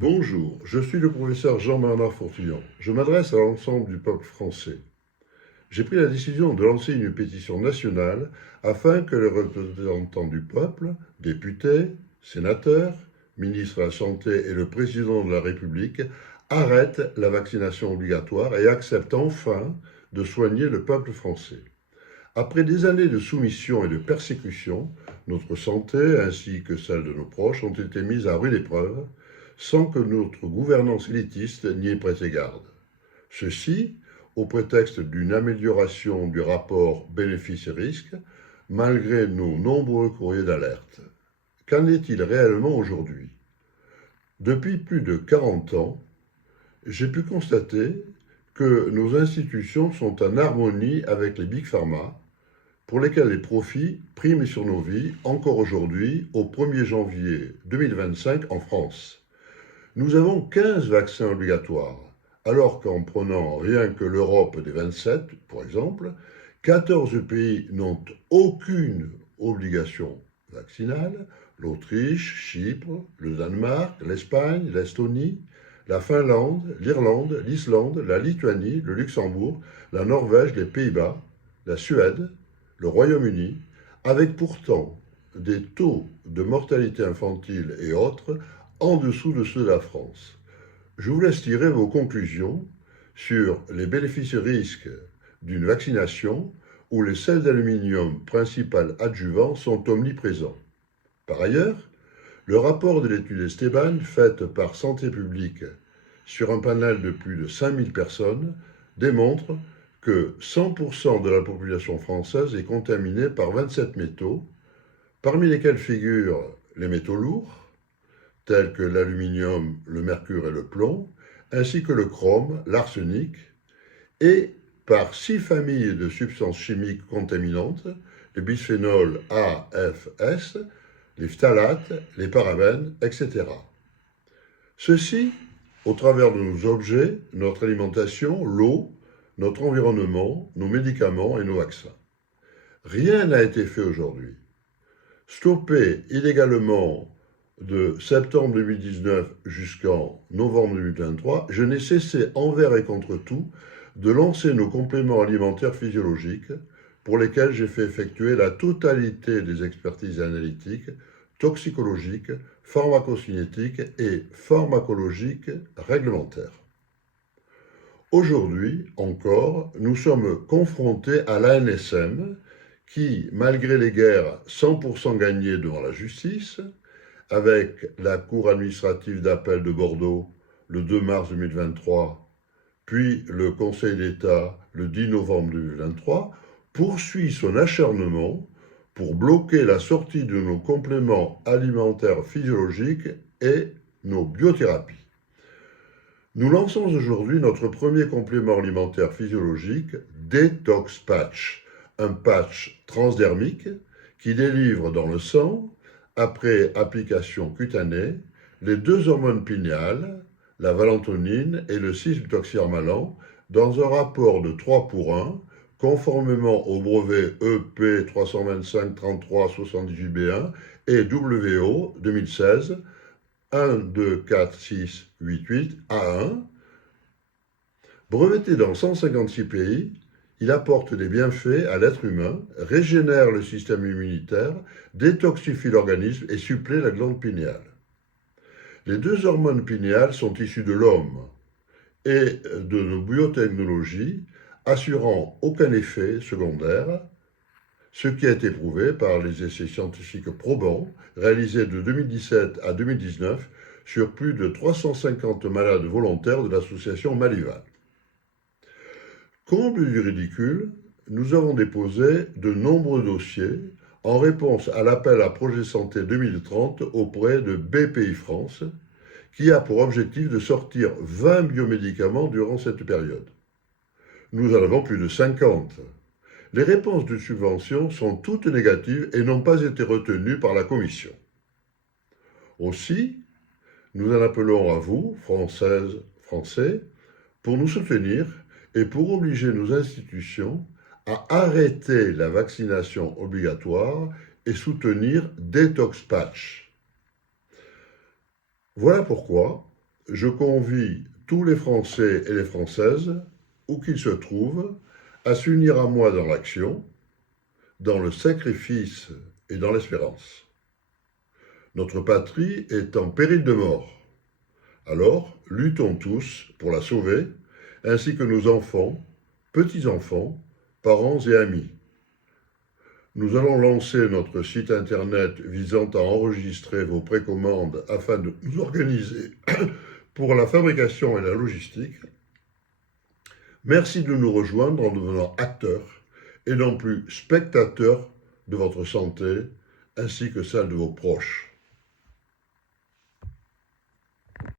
Bonjour, je suis le professeur Jean-Bernard Fourtillon. Je m'adresse à l'ensemble du peuple français. J'ai pris la décision de lancer une pétition nationale afin que les représentants du peuple, députés, sénateurs, ministres de la Santé et le président de la République arrêtent la vaccination obligatoire et acceptent enfin de soigner le peuple français. Après des années de soumission et de persécution, notre santé ainsi que celle de nos proches ont été mises à rude épreuve sans que notre gouvernance élitiste n'y ait prêté garde. Ceci au prétexte d'une amélioration du rapport bénéfices-risques, malgré nos nombreux courriers d'alerte. Qu'en est-il réellement aujourd'hui? Depuis plus de 40 ans, j'ai pu constater que nos institutions sont en harmonie avec les Big Pharma, pour lesquels les profits priment sur nos vies encore aujourd'hui, au 1er janvier 2025 en France. Nous avons 15 vaccins obligatoires, alors qu'en prenant rien que l'Europe des 27, pour exemple, 14 pays n'ont aucune obligation vaccinale: l'Autriche, Chypre, le Danemark, l'Espagne, l'Estonie, la Finlande, l'Irlande, l'Islande, la Lituanie, le Luxembourg, la Norvège, les Pays-Bas, la Suède, le Royaume-Uni, avec pourtant des taux de mortalité infantile et autres en dessous de ceux de la France. Je vous laisse tirer vos conclusions sur les bénéfices-risques d'une vaccination où les sels d'aluminium, principal adjuvant, sont omniprésents. Par ailleurs, le rapport de l'étude Esteban, faite par Santé publique sur un panel de plus de 5000 personnes, démontre que 100% de la population française est contaminée par 27 métaux, parmi lesquels figurent les métaux lourds, tels que l'aluminium, le mercure et le plomb, ainsi que le chrome, l'arsenic, et par 6 familles de substances chimiques contaminantes, les bisphénols A, F, S, les phtalates, les parabènes, etc. Ceci au travers de nos objets, notre alimentation, l'eau, notre environnement, nos médicaments et nos vaccins. Rien n'a été fait aujourd'hui. Stopper illégalement de septembre 2019 jusqu'en novembre 2023, je n'ai cessé envers et contre tout de lancer nos compléments alimentaires physiologiques pour lesquels j'ai fait effectuer la totalité des expertises analytiques, toxicologiques, pharmacocinétiques et pharmacologiques réglementaires. Aujourd'hui encore, nous sommes confrontés à l'ANSM qui, malgré les guerres 100% gagnées devant la justice, avec la Cour administrative d'appel de Bordeaux le 2 mars 2023, puis le Conseil d'État le 10 novembre 2023, poursuit son acharnement pour bloquer la sortie de nos compléments alimentaires physiologiques et nos biothérapies. Nous lançons aujourd'hui notre premier complément alimentaire physiologique, Detox Patch, un patch transdermique qui délivre dans le sang, après application cutanée, les 2 hormones pinéales, la valentonine et le 6-méthoxyharmalan, dans un rapport de 3 pour 1, conformément au brevet EP 325-33-78B1 et WO 2016 12468 A1. Breveté dans 156 pays, il apporte des bienfaits à l'être humain, régénère le système immunitaire, détoxifie l'organisme et supplée la glande pinéale. Les 2 hormones pinéales sont issues de l'homme et de nos biotechnologies, assurant aucun effet secondaire, ce qui a été prouvé par les essais scientifiques probants réalisés de 2017 à 2019 sur plus de 350 malades volontaires de l'association Malival. Comble du ridicule, nous avons déposé de nombreux dossiers en réponse à l'appel à Projet Santé 2030 auprès de BPI France, qui a pour objectif de sortir 20 biomédicaments durant cette période. Nous en avons plus de 50. Les réponses de subvention sont toutes négatives et n'ont pas été retenues par la Commission. Aussi, nous en appelons à vous, Françaises, Français, pour nous soutenir et pour obliger nos institutions à arrêter la vaccination obligatoire et soutenir Detox Patch. Voilà pourquoi je convie tous les Français et les Françaises, où qu'ils se trouvent, à s'unir à moi dans l'action, dans le sacrifice et dans l'espérance. Notre patrie est en péril de mort. Alors, luttons tous pour la sauver, ainsi que nos enfants, petits-enfants, parents et amis. Nous allons lancer notre site internet visant à enregistrer vos précommandes afin de nous organiser pour la fabrication et la logistique. Merci de nous rejoindre en devenant acteurs et non plus spectateurs de votre santé ainsi que celle de vos proches.